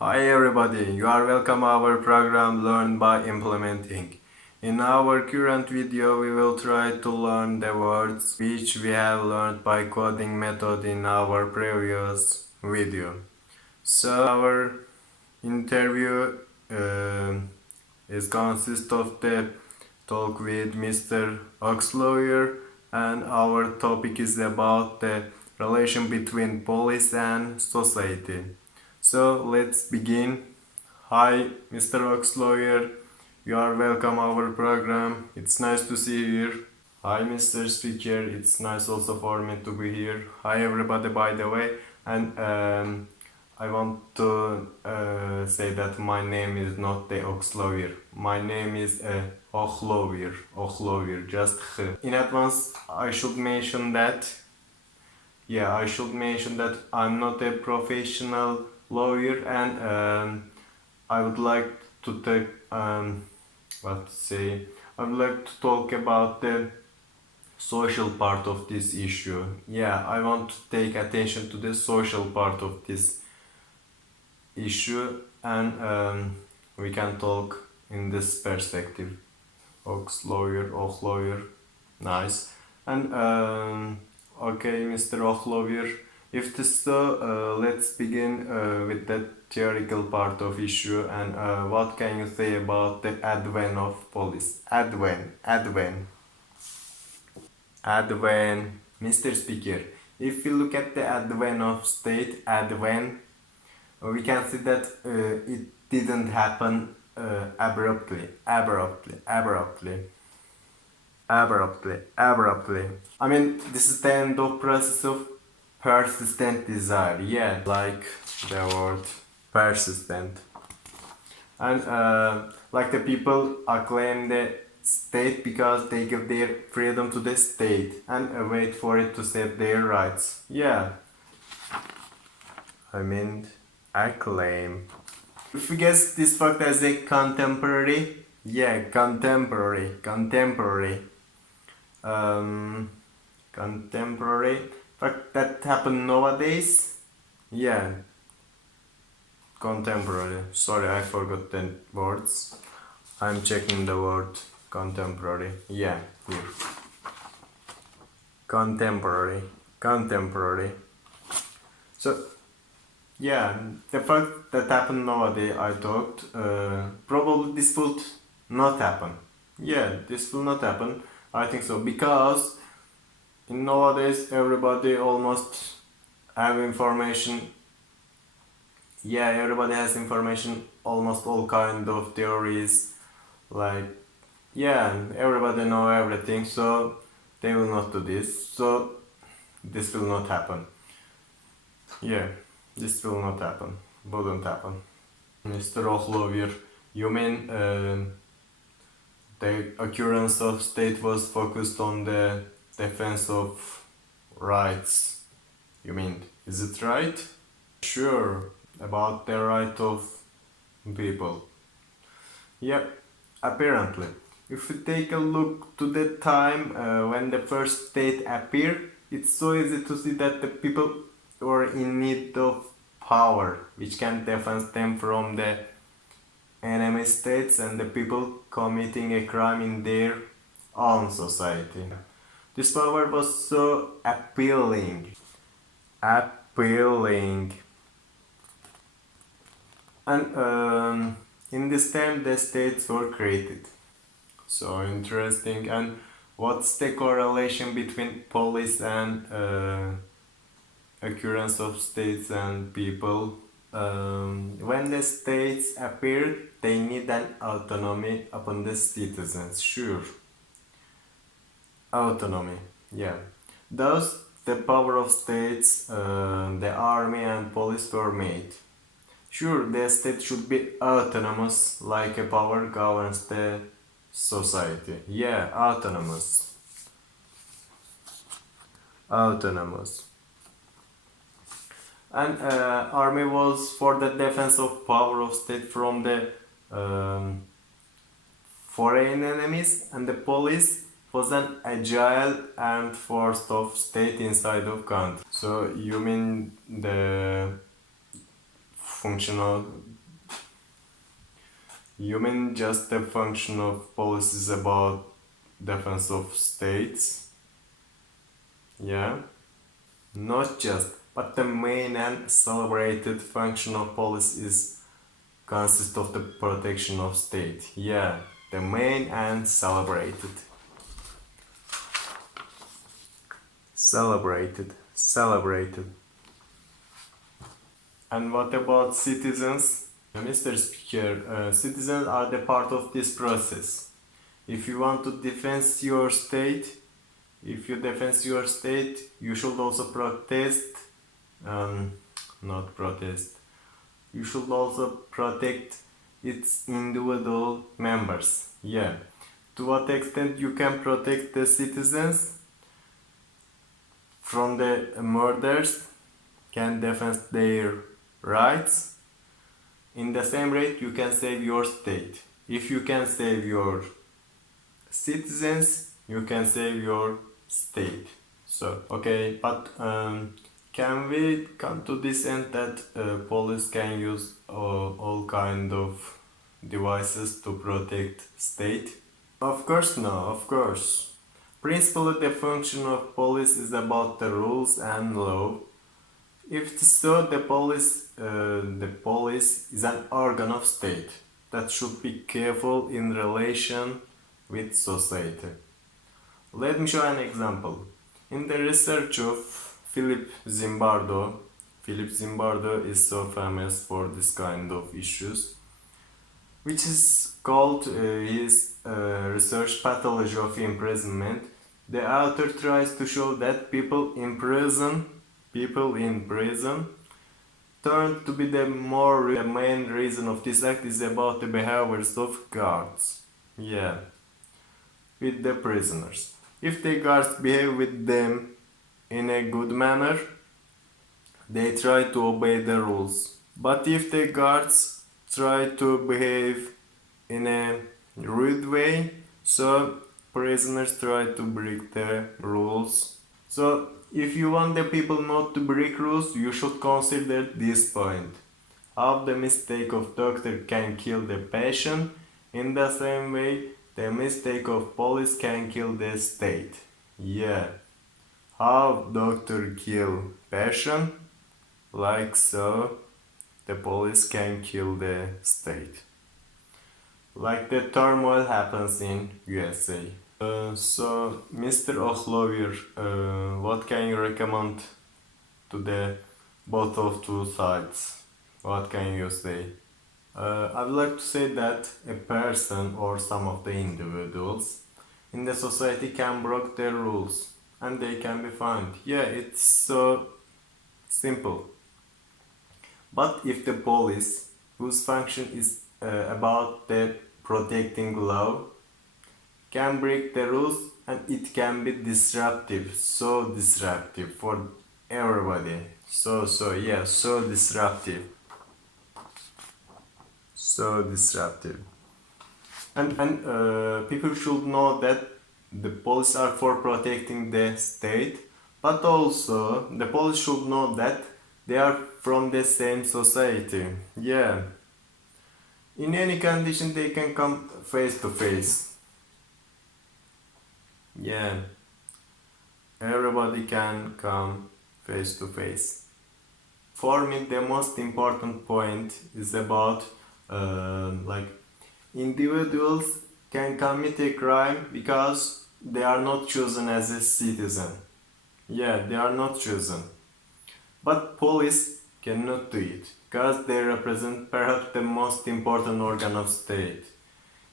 Hi everybody, you are welcome our program Learn by Implementing. In our current video we will try to learn the words which we have learned by coding method in our previous video. So our interview is consist of the talk with Mr. Oxlawyer, and our topic is about the relation between police and society. So let's begin. Hi, Mr. Oxlawyer. You are welcome our program. It's nice to see you here. Hi, Mr. Speaker. It's nice also for me to be here. Hi, everybody. By the way, and I want to say that my name is not the Oxlawyer. My name is Oxlawyer. Just in advance, I should mention that. Yeah, I should mention that I'm not a professional lawyer, and I would like to take I would like to talk about the social part of this issue. Yeah, I want to take attention to the social part of this issue, and we can talk in this perspective. Oxlawyer, nice. And okay, Mr. Oxlawyer, if this so, let's begin with the theoretical part of issue, and what can you say about the advent of police? Advent. Mr. Speaker, if we look at the advent of state, we can see that it didn't happen abruptly. I mean, this is the end of process of persistent desire. Yeah, like the word persistent. And like the people acclaim the state because they give their freedom to the state and wait for it to set their rights. Yeah. I mean, acclaim. If we guess this fact as a contemporary, yeah, contemporary. Fact that happen nowadays, yeah, contemporary. Sorry, I forgot the words. I'm checking the word contemporary. Yeah, here. Contemporary. So, yeah, the fact that happened nowadays, I thought probably this would not happen. Yeah, this will not happen. I think so, because in nowadays everybody almost have information. Yeah, everybody has information, almost all kind of theories, like, yeah, everybody know everything, so they will not do this, so this will not happen. Yeah, this will not happen, wouldn't happen. Mr. Oxlawyer, you mean the occurrence of state was focused on the defense of rights, you mean, is it right? Sure, about the right of people. Yep, apparently. If we take a look to the time when the first state appeared, it's so easy to see that the people were in need of power, which can defend them from the enemy states and the people committing a crime in their own society. This power was so appealing. And in this time the states were created. So interesting. And what's the correlation between police and occurrence of states and people? When the states appeared, they need an autonomy upon the citizens. Sure. Autonomy, yeah. Thus, the power of states, the army and police were made. Sure, the state should be autonomous, like a power governs the society. Yeah, autonomous. And army was for the defense of power of state from the foreign enemies, and the police was an agile armed force of state inside of country. So you mean the functional. You mean just the function of police is about defense of states? Yeah? Not just, but the main and celebrated function of police is consists of the protection of state. Yeah, the main and celebrated. Celebrated. And what about citizens? Mr. Speaker, citizens are the part of this process. If you want to defend your state, you should also not protest. You should also protect its individual members. Yeah. To what extent you can protect the citizens from the murders, can defend their rights. In the same rate, you can save your state. If you can save your citizens, you can save your state. So, okay, but can we come to this end that police can use all kind of devices to protect state? Of course no, of course. Principally, the function of police is about the rules and law. If so, the police is an organ of state that should be careful in relation with society. Let me show an example. In the research of Philip Zimbardo is so famous for this kind of issues, which is called his research Pathology of Imprisonment. The author tries to show that people in prison turn to be the main reason of this act is about the behaviors of guards. Yeah, with the prisoners. If the guards behave with them in a good manner, they try to obey the rules. But if the guards try to behave in a rude way, so prisoners try to break the rules. So if you want the people not to break rules, you should consider this point. How the mistake of doctor can kill the patient, in the same way the mistake of police can kill the state. Yeah. How doctor kill patient, like so the police can kill the state. Like the turmoil happens in USA. So, Mr. O'Clover, what can you recommend to the both of two sides? What can you say? I would like to say that a person or some of the individuals in the society can break their rules and they can be fined. Yeah, it's so simple. But if the police, whose function is about the protecting law, can break the rules, and it can be disruptive, so disruptive for everybody. So disruptive. So disruptive. And people should know that the police are for protecting the state, but also the police should know that they are from the same society. Yeah. In any condition, they can come face to face. Yeah, everybody can come face to face. For me, the most important point is about like individuals can commit a crime because they are not chosen as a citizen. Yeah, they are not chosen. But police cannot do it because they represent perhaps the most important organ of state.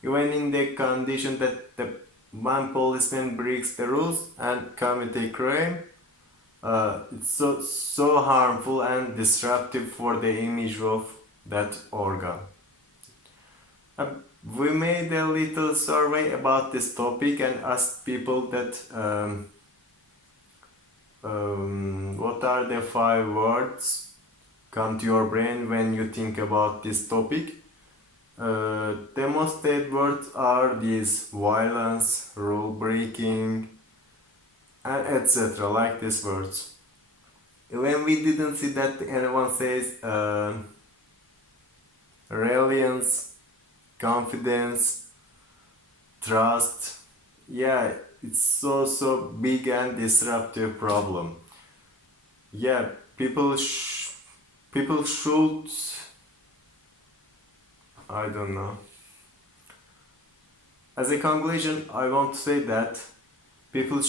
Even in the condition that the one policeman breaks the rules and commit a crime, it's so harmful and disruptive for the image of that organ. We made a little survey about this topic and asked people that what are the 5 words come to your brain when you think about this topic. The most said words are these: violence, rule breaking, and etc. like these words. When we didn't see that anyone says reliance, confidence, trust. Yeah, it's so big and disruptive problem. Yeah, people should, I don't know. As a conclusion, I want to say that people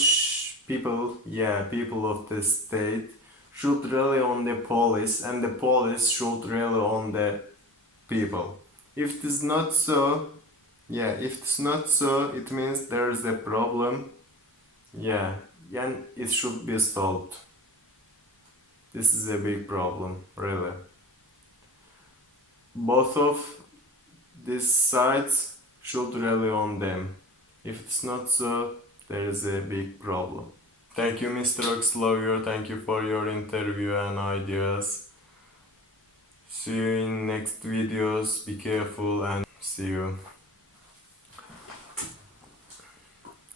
of the state should rely on the police, and the police should rely on the people. If it is not so, it means there is a problem. Yeah, and it should be solved. This is a big problem, really. Both of these sides should rely on them. If it's not so, there is a big problem. Thank you, Mr. Oxlover. Thank you for your interview and ideas. See you in next videos. Be careful and see you.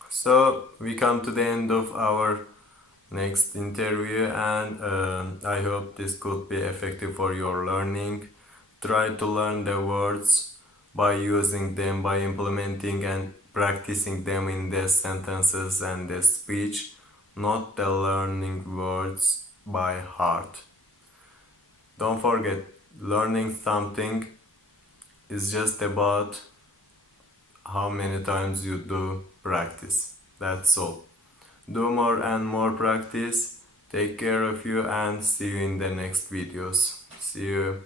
So we come to the end of our next interview, and I hope this could be effective for your learning. Try to learn the words by using them, by implementing and practicing them in the sentences and the speech, not the learning words by heart. Don't forget, learning something is just about how many times you do practice. That's all. Do more and more practice. Take care of you and see you in the next videos. See you.